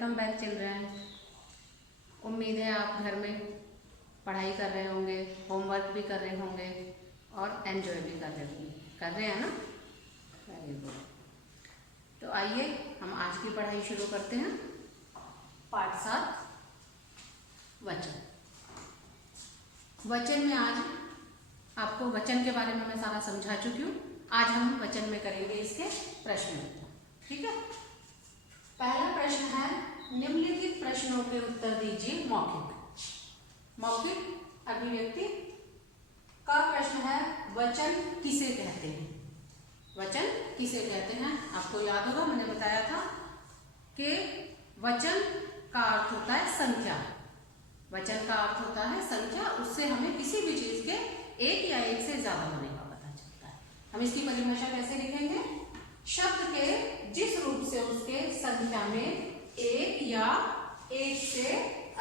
Welcome back children. उम्मीद है आप घर में पढ़ाई कर रहे होंगे, होमवर्क भी कर रहे होंगे और एंजॉय भी कर रहे हैं ना। Very good. तो आइए हम आज की पढ़ाई शुरू करते हैं। पाठ 7 वचन। वचन में आज आपको वचन के बारे में मैं सारा समझा चुकी हूँ। आज हम वचन में करेंगे इसके प्रश्न उत्तर। ठीक है। पहला प्रश्न है, निम्नलिखित प्रश्नों के उत्तर दीजिए मौखिक। मौखिक अभिव्यक्ति का प्रश्न है, वचन किसे कहते हैं। वचन किसे कहते हैं? आपको याद होगा मैंने बताया था कि वचन का अर्थ होता है संख्या। वचन का अर्थ होता है संख्या। उससे हमें किसी भी चीज के एक या एक से ज्यादा होने का पता चलता है। हम इसकी परिभाषा कैसे लिखेंगे? शब्द के जिस रूप से उसके संख्या में एक या एक से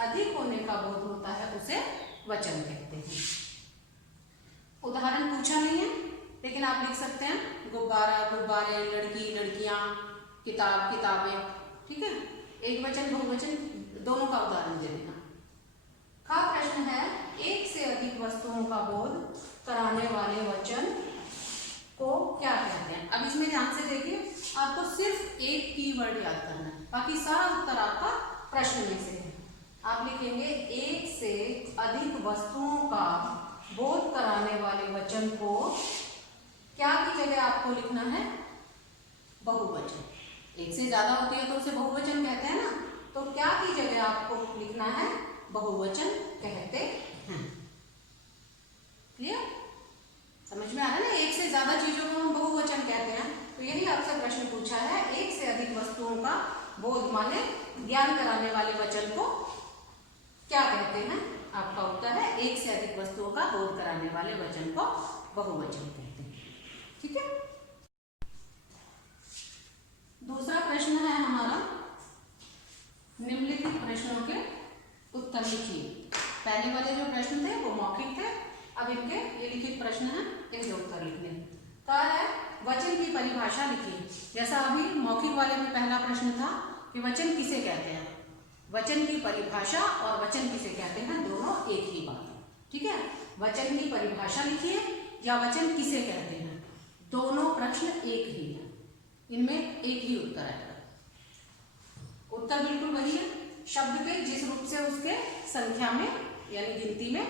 अधिक होने का बोध होता है उसे वचन कहते हैं। उदाहरण पूछा नहीं है लेकिन आप लिख सकते हैं, गुब्बारा गुब्बारे, लड़की लड़कियां, किताब किताबें। ठीक है। एक वचन बहुवचन दोनों का उदाहरण दे देना। का प्रश्न है, एक से अधिक वस्तुओं का बोध कराने वाले वचन को क्या कहते हैं। अब इसमें ध्यान से देखिए, आपको सिर्फ एक कीवर्ड याद करना है, बाकी सारा उत्तर आपका प्रश्न में से है। आप लिखेंगे, एक से अधिक वस्तुओं का बोध कराने वाले वचन को क्या की जगह आपको लिखना है? बहुवचन। एक से ज्यादा होती है तो उसे बहुवचन कहते हैं ना, तो क्या की जगह आपको लिखना है? बहुवचन कहते हैं। क्लियर? समझ में आ रहा है ना? एक से ज्यादा चीजों को हम बहुवचन कहते हैं। तो यही आपसे प्रश्न पूछा है, एक से अधिक वस्तुओं का बोध माने ज्ञान कराने वाले वचन को क्या कहते हैं? आपका उत्तर है, एक से अधिक वस्तुओं का बोध कराने वाले वचन को बहुवचन कहते हैं। ठीक है। दूसरा प्रश्न है हमारा, निम्नलिखित प्रश्नों के उत्तर लिखिए। पहले वाले जो प्रश्न थे वो मौखिक थे, अब इनके ये लिखित प्रश्न है, इनके उत्तर लिखने का है। वचन की परिभाषा लिखिए। जैसा अभी मौखिक वाले में पहला प्रश्न था कि वचन किसे कहते हैं। वचन की परिभाषा और वचन किसे कहते हैं दोनों एक ही बात है। ठीक है। वचन की परिभाषा लिखिए या वचन किसे कहते हैं, दोनों प्रश्न एक ही है, इनमें एक ही उत्तर आएगा। उत्तर बिल्कुल वही है। शब्द के जिस रूप से उसके संख्या में यानी गिनती में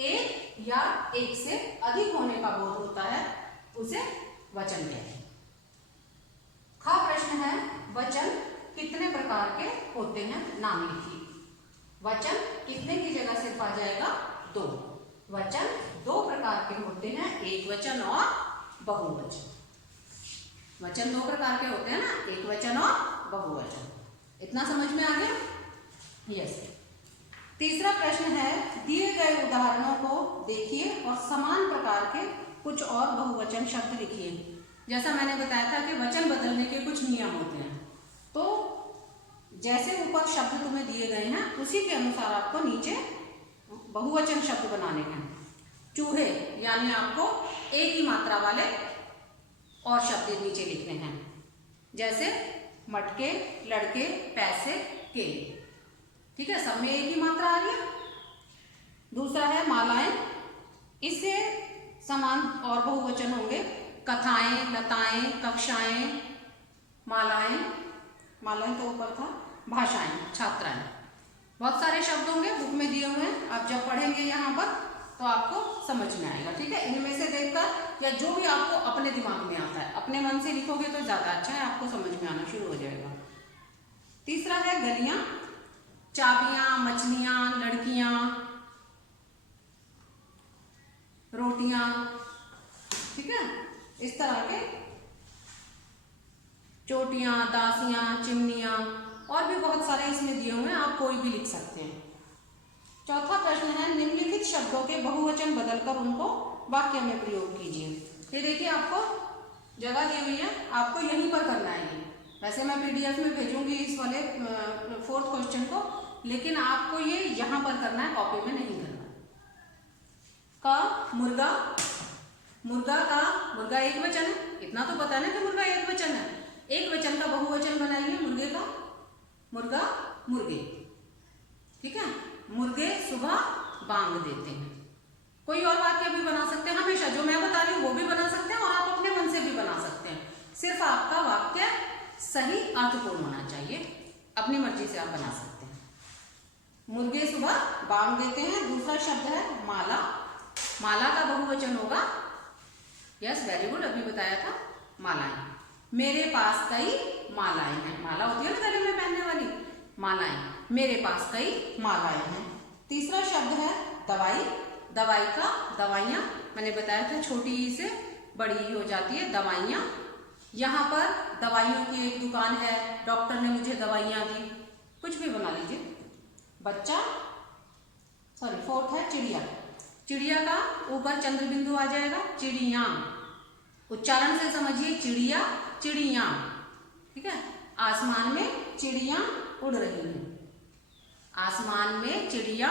एक या एक से अधिक होने का बोध होता है उसे वचन कहते हैं। खा प्रश्न है, वचन कितने प्रकार के होते हैं, नाम लिखिए। वचन कितने की जगह सिर्फ आ जाएगा? 2। वचन 2 प्रकार के होते हैं, एक वचन और बहुवचन। वचन 2 प्रकार के होते हैं ना, एक वचन और बहुवचन। इतना समझ में आ गया? यस। तीसरा प्रश्न है, दिए गए उदाहरणों को देखिए और समान प्रकार के कुछ और बहुवचन शब्द लिखिए। जैसा मैंने बताया था कि वचन बदलने के कुछ नियम होते हैं, तो जैसे ऊपर शब्द तुम्हें दिए गए हैं उसी के अनुसार आपको नीचे बहुवचन शब्द बनाने हैं। चूहे यानी आपको एक ही मात्रा वाले और शब्द नीचे लिखने हैं, जैसे मटके, लड़के, पैसे, केले। ठीक है, सब में एक ही मात्रा आ गया। दूसरा है मालाएं, इससे समान और बहुवचन होंगे, कथाएं, लताएं, कक्षाएं, मालाएं, मालाएं तो ऊपर था, भाषाएं, छात्राएं। बहुत सारे शब्द होंगे, बुक में दिए हुए हैं। आप जब पढ़ेंगे यहाँ पर तो आपको समझ में आएगा। ठीक है। इनमें से देखकर या जो भी आपको अपने दिमाग में आता है, अपने मन से लिखोगे तो ज्यादा अच्छा है, आपको समझ में आना शुरू हो जाएगा। तीसरा है गलियां, चाबियां, मछलियां, लड़कियां, रोटियां। ठीक है। इस तरह के चोटियां, दासियां, चिमनियां और भी बहुत सारे इसमें दिए हुए हैं, आप कोई भी लिख सकते हैं। चौथा प्रश्न है, निम्नलिखित शब्दों के बहुवचन बदलकर उनको वाक्य में प्रयोग कीजिए। ये देखिए आपको जगह दी हुई है, आपको यहीं पर करना है। वैसे मैं पीडीएफ में भेजूंगी इस वाले 4th क्वेश्चन को, लेकिन आपको ये यहां पर करना है, कॉपी में नहीं करना। का मुर्गा, मुर्गा का मुर्गा एक वचन है, इतना तो पता है ना कि मुर्गा एक वचन है। एक वचन का बहुवचन बनाइए मुर्गे का, मुर्गा मुर्गे। ठीक है, मुर्गे सुबह बांग देते हैं। कोई और वाक्य भी बना सकते हैं, हमेशा जो मैं बता रही हूँ वो भी बना सकते हैं और आप अपने मन से भी बना सकते हैं। सिर्फ आपका वाक्य सही अर्थपूर्ण होना चाहिए, अपनी मर्जी से आप बना सकते हैं। मुर्गे सुबह बांग देते हैं। दूसरा शब्द है माला। माला का बहुवचन होगा, यस वेरी गुड, अभी बताया था, मालाएं। मेरे पास कई मालाएं हैं। माला होती है ना गले में पहनने वाली, मालाएं। मेरे पास कई मालाएं हैं। तीसरा शब्द है दवाई। दवाई का दवाइयाँ, मैंने बताया था छोटी ई से बड़ी ई हो जाती है, दवाइयाँ। यहाँ पर दवाइयों की एक दुकान है, डॉक्टर ने मुझे दवाइयाँ दी, कुछ भी बना लीजिए। बच्चा, सॉरी फोर्थ है चिड़िया। चिड़िया का ऊपर चंद्र बिंदु आ जाएगा, चिड़िया। उच्चारण से समझिए, चिड़िया, चिड़िया। ठीक है, आसमान में चिड़िया उड़ रही हैं। आसमान में चिड़िया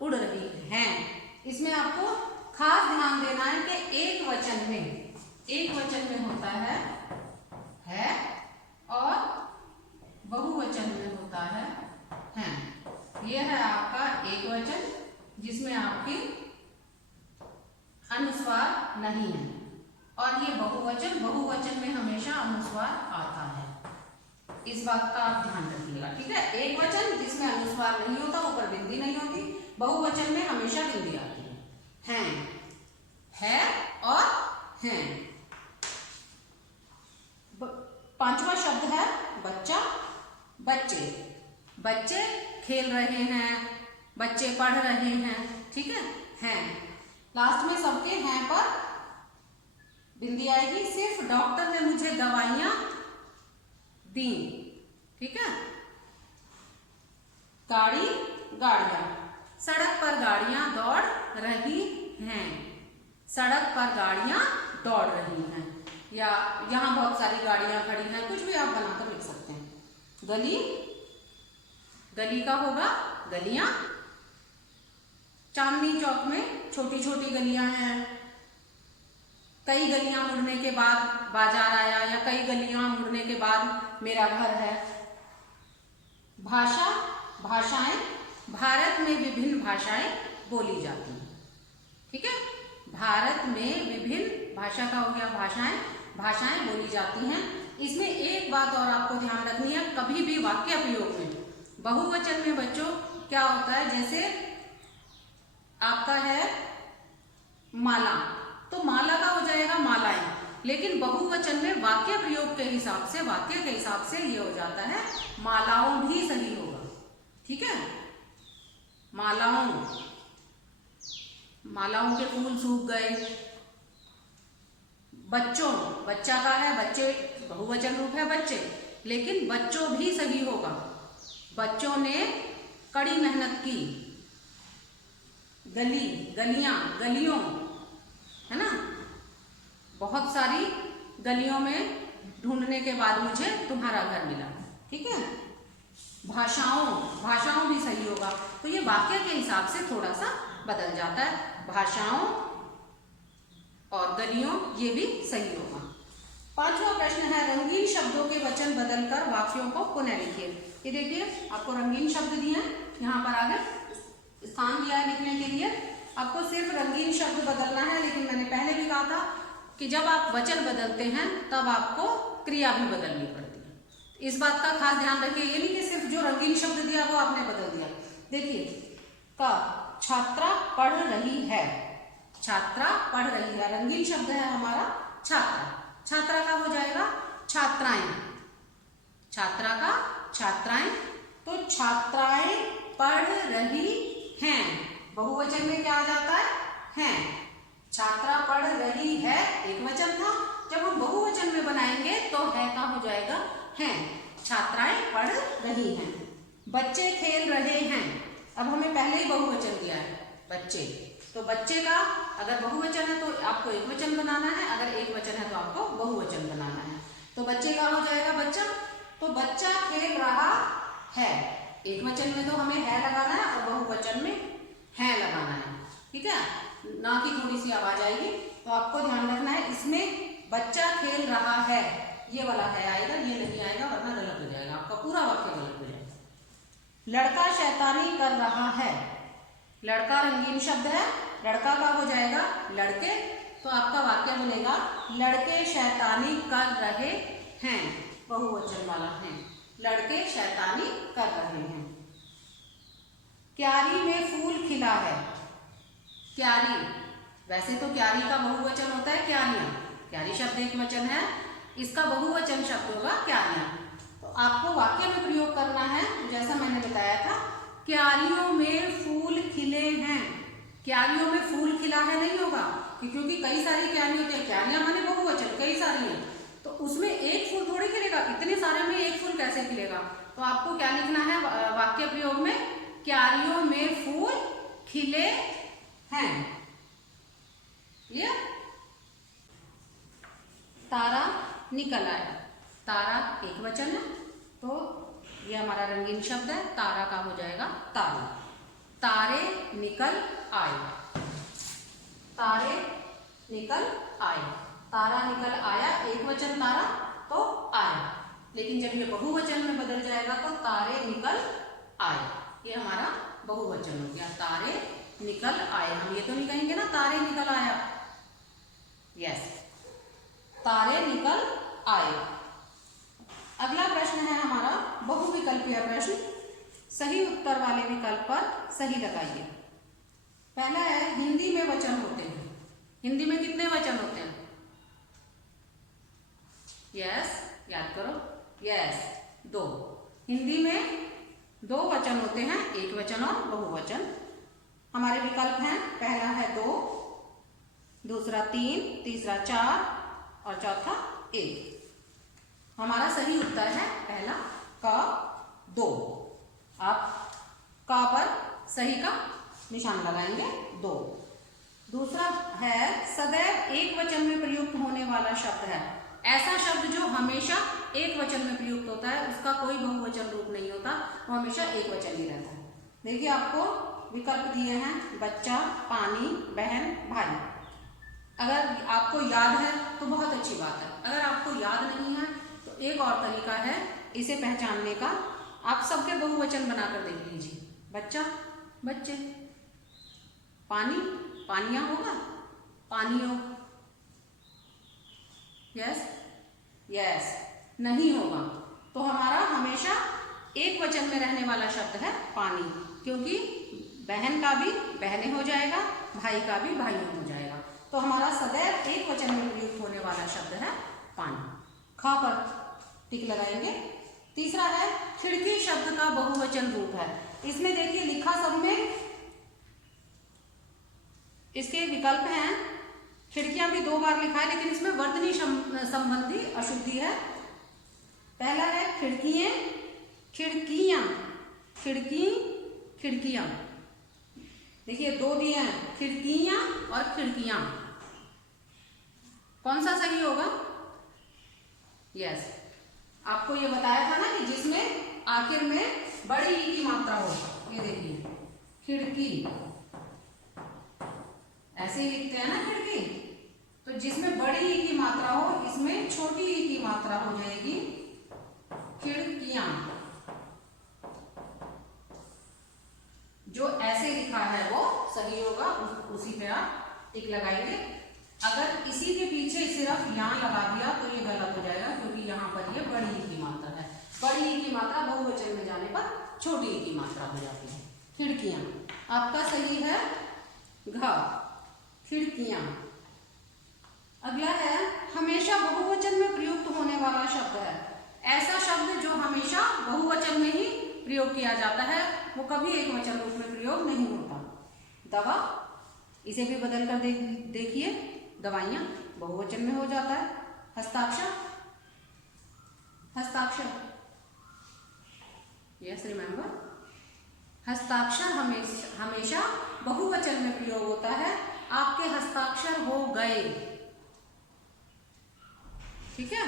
उड़ रही हैं। इसमें आपको खास ध्यान देना है कि एक वचन में होता है और बहुवचन में होता है हैं। यह है आपका एक वचन जिसमें आपकी अनुस्वार नहीं है, और ये बहुवचन में हमेशा अनुस्वार आता है। इस बात का आप ध्यान रखिएगा। ठीक है, एक वचन जिसमें अनुस्वार नहीं होता, ऊपर बिंदी नहीं होती, बहुवचन में हमेशा बिंदी आती है और हैं। पांचवा शब्द है बच्चा। बच्चे, बच्चे खेल रहे हैं, बच्चे पढ़ रहे हैं। ठीक है, हैं। लास्ट में सबके हैं पर बिंदी आएगी। सिर्फ डॉक्टर ने मुझे दवाइयां दी। ठीक है, गाड़ी, गाड़ियां। सड़क पर गाड़ियां दौड़ रही हैं। सड़क पर गाड़ियां दौड़ रही हैं, या यहाँ बहुत सारी गाड़ियां खड़ी हैं, कुछ भी आप बनाकर लिख सकते हैं। गली, गली का होगा गलियां। चांदनी चौक में छोटी छोटी गलियां हैं। कई गलियां मुड़ने के बाद बाजार आया, या कई गलियां मुड़ने के बाद मेरा घर है। भाषा, भाषाएं। भारत में विभिन्न भाषाएं बोली जाती हैं। ठीक है, भारत में विभिन्न भाषा का हो गया भाषाएं, भाषाएं बोली जाती हैं। इसमें एक बात और आपको ध्यान रखनी है, कभी भी वाक्य प्रयोग में बहुवचन में बच्चों क्या होता है, जैसे आपका है माला, तो माला का हो जाएगा मालाएं, लेकिन बहुवचन में वाक्य प्रयोग के हिसाब से, वाक्य के हिसाब से ये हो जाता है मालाओं भी सही होगा। ठीक है, मालाओं, मालाओं के फूल सूख गए। बच्चों, बच्चा का है, बच्चे बहुवचन रूप है बच्चे, लेकिन बच्चों भी सही होगा। बच्चों ने कड़ी मेहनत की। गली, गलियां, गलियों, है ना, बहुत सारी गलियों में ढूंढने के बाद मुझे तुम्हारा घर मिला। ठीक है, भाषाओं, भाषाओं भी सही होगा। तो ये वाक्य के हिसाब से थोड़ा सा बदल जाता है। भाषाओं और गलियों, ये भी सही होगा। पांचवा प्रश्न है रंगीन शब्दों के वचन बदलकर वाक्यों को पुनः लिखिए। ये देखिए आपको रंगीन शब्द दिए हैं, यहाँ पर आगे स्थान दिया है लिखने के लिए। आपको सिर्फ रंगीन शब्द बदलना है, लेकिन मैंने पहले भी कहा था कि जब आप वचन बदलते हैं तब आपको क्रिया भी बदलनी पड़ती है। इस बात का खास ध्यान रखिए, ये नहीं कि सिर्फ जो रंगीन शब्द दिया वो आपने बदल दिया। देखिए का छात्रा पढ़ रही है, छात्रा पढ़ रही है, रंगीन शब्द है हमारा छात्रा। छात्रा का हो जाएगा छात्राएं, छात्रा का छात्राएं। तो छात्राएं पढ़ रही हैं, बहुवचन में क्या आ जाता है, हैं। छात्रा पढ़ रही है एक वचन था, जब हम बहुवचन में बनाएंगे तो है का हो जाएगा हैं। छात्राएं पढ़ रही हैं। बच्चे खेल रहे हैं, अब हमें पहले ही बहुवचन दिया है बच्चे, तो बच्चे का अगर बहुवचन है तो आपको एक वचन बनाना है, अगर एक वचन है तो आपको बहुवचन बनाना है। तो बच्चे का हो जाएगा बच्चा। तो बच्चा खेल रहा है, एक वचन में तो हमें है लगाना है और बहुवचन में है लगाना है। ठीक है, ना कि थोड़ी सी आवाज आएगी, तो आपको ध्यान रखना है इसमें बच्चा खेल रहा है, ये वाला है आएगा, ये नहीं आएगा, वरना गलत हो जाएगा, आपका पूरा वाक्य गलत हो जाएगा। लड़का शैतानी कर रहा है। लड़का रंगीन शब्द है, लड़का का हो जाएगा लड़के, तो आपका वाक्य बनेगा लड़के शैतानी कर रहे हैं, बहुवचन वाला है, लड़के शैतानी कर रहे हैं। क्यारी में फूल खिला है। क्यारी, वैसे तो क्यारी का बहुवचन होता है क्यारियां, क्यारी शब्द एक वचन है, इसका बहुवचन शब्द होगा क्यारियां। तो आपको वाक्य में प्रयोग करना है जैसा मैंने बताया था, क्यारियों में फूल खिले हैं। क्यारियों में फूल खिला है नहीं होगा, क्योंकि कई सारी क्यारी होती है, क्यारियां माने बहुवचन, कई सारी हैं, तो उसमें एक फूल थोड़ी खिलेगा, इतने सारे में एक फूल कैसे खिलेगा। तो आपको क्या लिखना है वाक्य प्रयोग में, क्यारियों में फूल खिले हैं। ये तारा निकल आया, तारा एक वचन है, तो ये हमारा रंगीन शब्द है, तारा का हो जाएगा तारे। तारे निकल आए, तारे निकल आए, तारा निकल आया एक वचन तारा तो आया, लेकिन जब ये बहुवचन में बदल जाएगा तो तारे निकल आए, ये हमारा बहुवचन हो गया, तारे निकल आए। हम ये तो नहीं कहेंगे ना तारे निकल आया, यस, तारे निकल आए। अगला प्रश्न है हमारा बहुविकल्पीय प्रश्न, सही उत्तर वाले विकल्प पर सही लगाइए। पहला है हिंदी में वचन होते हैं। हिंदी में कितने वचन होते हैं? यस, याद करो, यस, दो। हिंदी में दो वचन होते हैं, एक वचन और बहुवचन। हमारे विकल्प हैं, पहला है 2, दूसरा 3, तीसरा 4 और चौथा 1। हमारा सही उत्तर है पहला का 2। आप का पर सही का निशान लगाएंगे 2। दूसरा है सदैव एक वचन में प्रयुक्त होने वाला शब्द है। ऐसा शब्द जो हमेशा एक वचन में प्रयुक्त होता है, उसका कोई बहुवचन रूप नहीं होता, वो हमेशा एक वचन ही रहता है। देखिए आपको विकल्प दिए हैं, बच्चा, पानी, बहन, भाई। अगर आपको याद है तो बहुत अच्छी बात है, अगर आपको याद नहीं है तो एक और तरीका है इसे पहचानने का, आप सबके बहुवचन बनाकर देख लीजिए। बच्चा, बच्चे, पानी, पानियां होगा, पानियों, यस, यस, नहीं होगा। तो हमारा हमेशा एक वचन में रहने वाला शब्द है पानी, क्योंकि बहन का भी बहनें हो जाएगा, भाई का भी भाइयों हो जाएगा। तो हमारा सदैव एक वचन में प्रयुक्त होने वाला शब्द है पानी। खा पर टिक लगाएंगे। तीसरा है खिड़की शब्द का बहुवचन रूप है। इसमें देखिए लिखा सब में इसके विकल्प हैं, खिड़कियां भी 2 बार लिखा है, लेकिन इसमें वर्तनी संबंधी अशुद्धि है। पहला है खिड़कियां, खिड़कियां, खिड़की, खिड़कियां। देखिए 2 दिए हैं, खिड़कियां और खिड़कियां, कौन सा सही होगा? यस, आपको ये बताया था ना कि जिसमें आखिर में बड़ी ई की मात्रा हो। ये देखिए खिड़की, ऐसे ही लिखते हैं ना खिड़की, तो जिसमें बड़ी ई की मात्रा हो, इसमें छोटी ई की मात्रा हो जाएगी खिड़कियां। जो ऐसे लिखा है वो सही होगा, उसी पे आप टिक लगाएंगे। अगर इसी के पीछे सिर्फ यहाँ लगा दिया तो ये गलत हो जाएगा, क्योंकि यहाँ पर ये बड़ी ई की मात्रा है। बड़ी ई की मात्रा बहुवचन में जाने पर छोटी ई की मात्रा हो जाती है। खिड़कियां, आपका सही है घ, खिड़कियां। अगला है हमेशा बहुवचन में प्रयुक्त होने वाला शब्द है। ऐसा शब्द जो हमेशा बहुवचन में ही प्रयोग किया जाता है, वो कभी एक वचन रूप में प्रयोग नहीं होता। दवा, इसे भी बदल कर देखिए, दवाइयां बहुवचन में हो जाता है। हस्ताक्षर, हस्ताक्षर, यस रिमेंबर, हस्ताक्षर हमेशा बहुवचन में प्रयोग होता है। आपके हस्ताक्षर हो गए, ठीक है,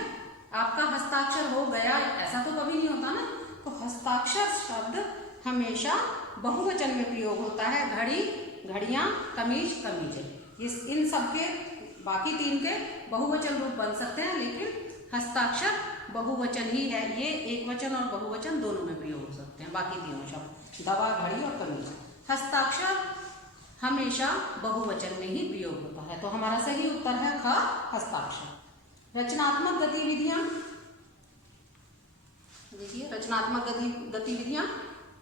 आपका हस्ताक्षर हो गया, ऐसा तो कभी नहीं होता ना। तो हस्ताक्षर शब्द हमेशा बहुवचन में प्रयोग होता है। घड़ी, घड़ियां, कमीज, कमीजें। इन सब के बाकी 3 के बहुवचन रूप बन सकते हैं, लेकिन हस्ताक्षर बहुवचन ही है। ये एक वचन और बहुवचन दोनों में प्रयोग हो सकते हैं। बाकी तीनों शब्द, दवा, घड़ी और कमीज। हस्ताक्षर हमेशा बहुवचन में ही प्रयोग होता है, तो हमारा सही उत्तर है ख, हस्ताक्षर। रचनात्मक गतिविधियां, देखिए रचनात्मक गतिविधियां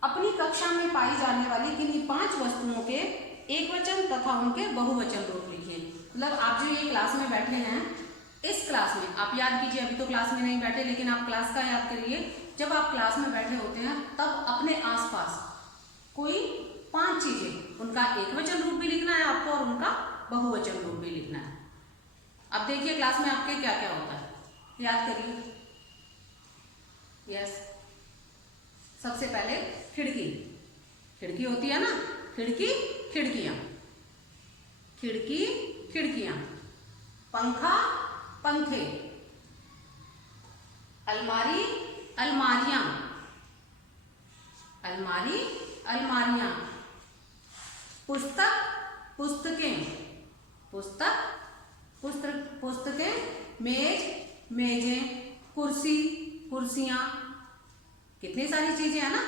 अपनी कक्षा में पाई जाने वाली किन्हीं 5 वस्तुओं के एकवचन तथा उनके बहुवचन रूप लिखिए। मतलब आप जो ये क्लास में बैठे हैं, इस क्लास में आप याद कीजिए, अभी तो क्लास में नहीं बैठे लेकिन आप क्लास का याद करिए। जब आप क्लास में बैठे होते हैं तब अपने आसपास कोई 5 चीजें, उनका एकवचन रूप भी लिखना है आपको और उनका बहुवचन रूप भी लिखना है। अब देखिए क्लास में आपके क्या क्या होता है, याद करिए। यस, सबसे पहले खिड़की, खिड़की होती है ना, खिड़की, खिड़कियां, खिड़की, खिड़कियां। पंखा, पंखे। अलमारी, अलमारियां, अलमारी, अलमारियां। पुस्तक, पुस्तकें, पुस्तक, पुस्तकें। मेज, मेजें। कुर्सी, कुर्सियां। कितनी सारी चीजें हैं ना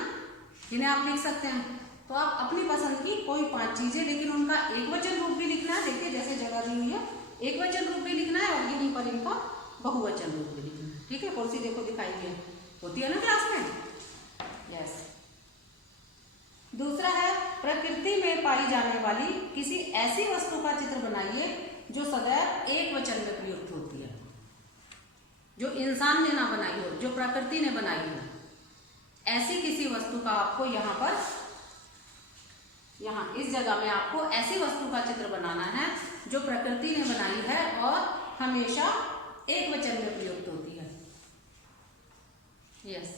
जिन्हें आप लिख सकते हैं। तो आप अपनी पसंद की कोई 5 चीजें, लेकिन उनका एकवचन रूप भी लिखना है। देखिए जैसे जगह दी हुई है, एकवचन रूप भी लिखना है और यहीं पर इनका बहुवचन रूप भी लिखना है। ठीक है, कुर्सी देखो दिखाई दी होती है ना क्लास में। यस। दूसरा है प्रकृति में पाई जाने वाली किसी ऐसी वस्तु का चित्र बनाइए जो सदैव एक वचन में प्रयुक्त होती है, जो इंसान ने ना बनाई हो, जो प्रकृति ने बनाई हो। ऐसी किसी वस्तु का आपको यहाँ पर, यहाँ इस जगह में आपको ऐसी वस्तु का चित्र बनाना है जो प्रकृति ने बनाई है और हमेशा एक वचन में प्रयुक्त होती है। यस।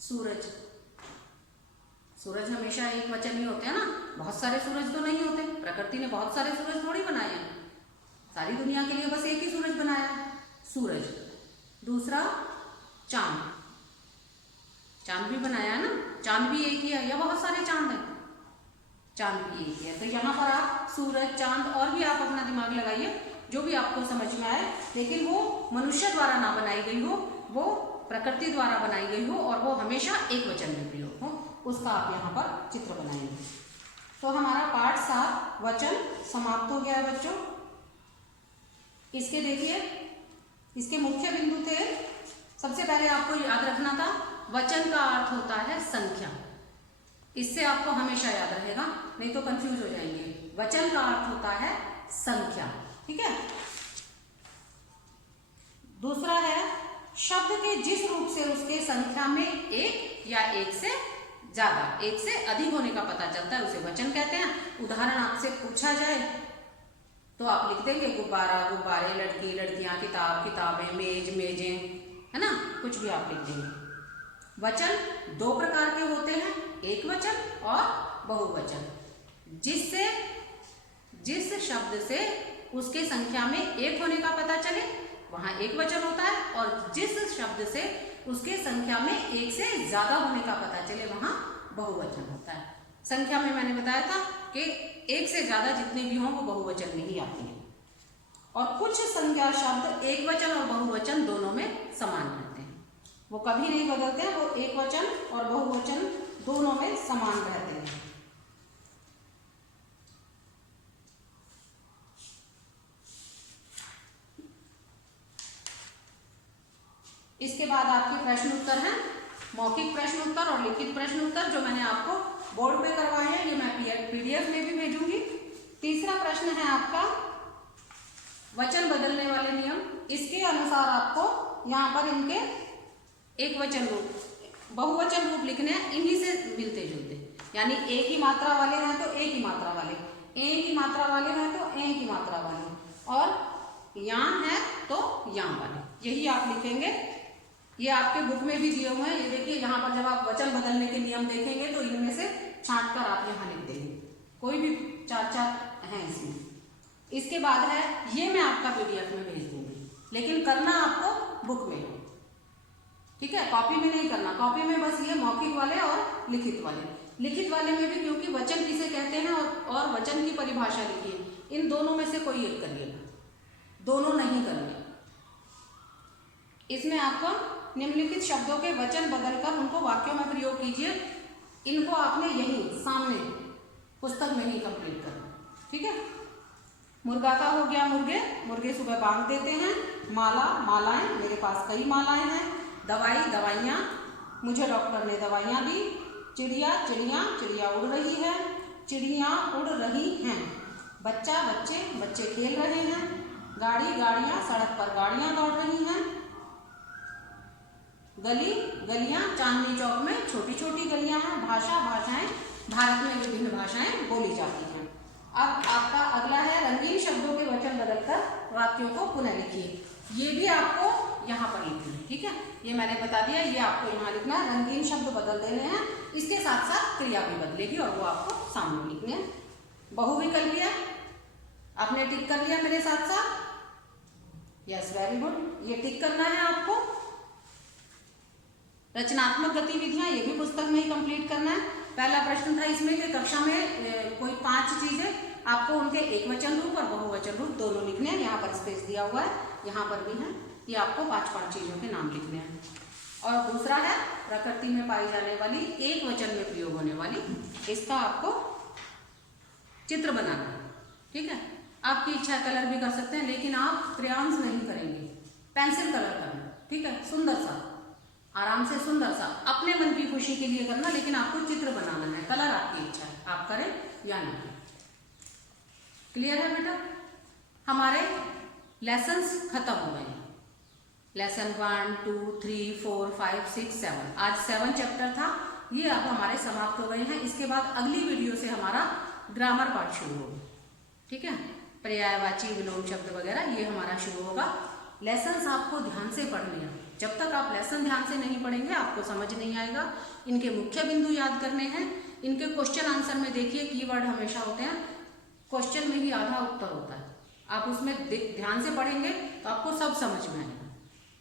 सूरज, सूरज हमेशा एक वचन ही होते हैं ना, बहुत सारे सूरज तो नहीं होते। प्रकृति ने बहुत सारे सूरज थोड़ी बनाए हैं, सारी दुनिया के लिए बस एक ही सूरज बनाया है, सूरज। दूसरा चांद, चांद भी बनाया है ना, चांद भी एक ही है या बहुत सारे चांद हैं? चांद भी एक ही है। तो यहाँ पर आप सूरज, चांद और भी आप अपना दिमाग लगाइए जो भी आपको समझ में आए, लेकिन वो मनुष्य द्वारा ना बनाई गई हो, वो प्रकृति द्वारा बनाई गई हो और वो हमेशा एक वचन में प्रयोग हो, उसका आप यहाँ पर चित्र बनाएंगे। तो हमारा पाठ 7 वचन समाप्त हो गया है बच्चों। इसके देखिए, इसके मुख्य बिंदु थे। सबसे पहले आपको याद रखना था वचन का अर्थ होता है संख्या। इससे आपको हमेशा याद रहेगा, नहीं तो कंफ्यूज हो जाएंगे। वचन का अर्थ होता है संख्या, ठीक है। दूसरा है शब्द के जिस रूप से उसके संख्या में एक या एक से ज्यादा, एक से अधिक होने का पता चलता है उसे वचन कहते हैं। उदाहरण आपसे पूछा जाए तो आप लिख देंगे गुब्बारा, गुब्बारे, लड़की, लड़कियां, किताब, किताबें, मेज, मेजें, है ना, कुछ भी आप लिख देंगे। वचन 2 प्रकार के होते हैं, एक वचन और बहुवचन। जिस शब्द से उसके संख्या में एक होने का पता चले वहां एक वचन होता है, और जिस शब्द से उसके संख्या में एक से ज्यादा होने का पता चले वहां बहुवचन होता है। संख्या में मैंने बताया था कि एक से ज्यादा जितने भी हों वो बहुवचन में ही आती हैं, और कुछ संख्या शब्द एक वचन और बहुवचन दोनों में समान रहते हैं, वो कभी नहीं बदलते हैं, वो एक वचन और बहुवचन दोनों में समान रहते हैं। इसके बाद आपके प्रश्न उत्तर हैं, मौखिक प्रश्न उत्तर और लिखित प्रश्न उत्तर, जो मैंने आपको बोर्ड पे करवाए हैं, ये मैं PDF में भी भेजूंगी। तीसरा प्रश्न है आपका वचन बदलने वाले नियम। इसके अनुसार आपको यहाँ पर इनके एक वचन रूप, बहुवचन रूप लिखने हैं, इन्हीं से मिलते जुलते। यानी एक ही मात्रा वाले हैं तो एक ही मात्रा वाले, एक ही मात्रा वाले हैं तो एक ही मात्रा वाले, और यहाँ है तो यहाँ वाले, यही आप लिखेंगे। ये आपके बुक में भी दिए हुए हैं, ये देखिए यहाँ पर जब आप वचन बदलने के नियम देखेंगे तो इनमें से छांट कर आप यहाँ लिख देंगे, कोई भी 4 हैं इसमें। इसके बाद है, ये मैं आपका PDF में भेज दूंगी, लेकिन करना आपको बुक में, ठीक है, कॉपी में नहीं करना। कॉपी में बस ये मौखिक वाले और लिखित वाले। लिखित वाले में भी क्योंकि वचन किसे कहते हैं और वचन की परिभाषा लिखिए, इन दोनों में से कोई एक करिएगा, दोनों नहीं करिए। इसमें आपका निम्नलिखित शब्दों के वचन बदलकर उनको वाक्यों में प्रयोग कीजिए। इनको आपने यहीं सामने पुस्तक में ही कंप्लीट करना, ठीक है। मुर्गा का हो गया मुर्गे, मुर्गे सुबह बांग देते हैं। माला, मालाएं, मेरे पास कई मालाएं हैं। दवाई, दवाइयाँ, मुझे डॉक्टर ने दवाइयाँ दी। चिड़िया, चिड़िया, चिड़िया उड़ रही है, चिड़िया उड़ रही हैं। बच्चा, बच्चे, बच्चे खेल रहे हैं। गाड़ी, गाड़ियाँ, सड़क पर गाड़ियाँ दौड़ रही हैं। गली, गलियाँ, चांदनी चौक में छोटी छोटी गलियाँ हैं। भाषा, भाषाएं, भारत में विभिन्न भाषाएं बोली जाती हैं। अब आपका अगला है रंगीन शब्दों के वचन बदलकर वाक्यों को पुनः लिखिए। ये भी आपको यहाँ पर लिखना है, ठीक है। ये मैंने बता दिया, ये आपको यहाँ लिखना है। रंगीन शब्द बदल देने हैं, इसके साथ साथ क्रिया भी बदलेगी और वो आपको सामने लिखने हैं। बहुविकल्पीय, आपने टिक कर लिया मेरे साथ साथ, यस वेरी गुड, ये टिक करना है आपको। रचनात्मक गतिविधियां, ये भी पुस्तक में ही कंप्लीट करना है। पहला प्रश्न था इसमें कि कक्षा में कोई 5 चीजें, आपको उनके एक वचन रूप और बहुवचन रूप दोनों लिखने हैं। यहाँ पर स्पेस दिया हुआ है, यहाँ पर भी है। ये आपको 5 चीजों के नाम लिखने हैं। और दूसरा है प्रकृति में पाई जाने वाली एक वचन में प्रयोग होने वाली, इसका आपको चित्र बनाना है, ठीक है। आपकी इच्छा कलर भी कर सकते हैं, लेकिन आप क्रेयॉन्स नहीं करेंगे, पेंसिल कलर करना, ठीक है। सुंदर सा, आराम से सुंदर सा, अपने मन की खुशी के लिए करना, लेकिन आपको चित्र बनाना है। कलर आपकी इच्छा है, आप करें या नहीं। क्लियर है बेटा? हमारे लेसन्स खत्म हो गए। लेसन 1, 2, 3, 4, 5, 6, 7, आज 7 चैप्टर था, ये अब हमारे समाप्त हो गए हैं। इसके बाद अगली वीडियो से हमारा ग्रामर पार्ट शुरू होगा, ठीक है। पर्यायवाची, विलोम शब्द वगैरह ये हमारा शुरू होगा। लेसन्स आपको ध्यान से पढ़ने हैं। जब तक आप लेसन ध्यान से नहीं पढ़ेंगे आपको समझ नहीं आएगा। इनके मुख्य बिंदु याद करने हैं। इनके क्वेश्चन आंसर में देखिए कीवर्ड हमेशा होते हैं, क्वेश्चन में ही आधा उत्तर होता है। आप उसमें ध्यान से पढ़ेंगे तो आपको सब समझ में आएगा,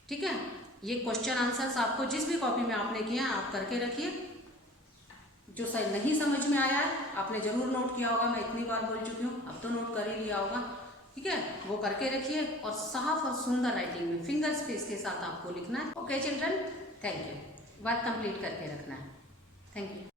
ठीक है। ये क्वेश्चन आंसर्स आपको जिस भी कॉपी में आपने किया है आप करके रखिए। जो सही नहीं समझ में आया है आपने जरूर नोट किया होगा, मैं इतनी बार बोल चुकी हूँ, अब तो नोट कर ही लिया होगा, ठीक है। वो करके रखिए और साफ और सुंदर राइटिंग में फिंगर स्पेस के साथ आपको लिखना है। Okay children, thank you. Work complete करके रखना है। Thank you.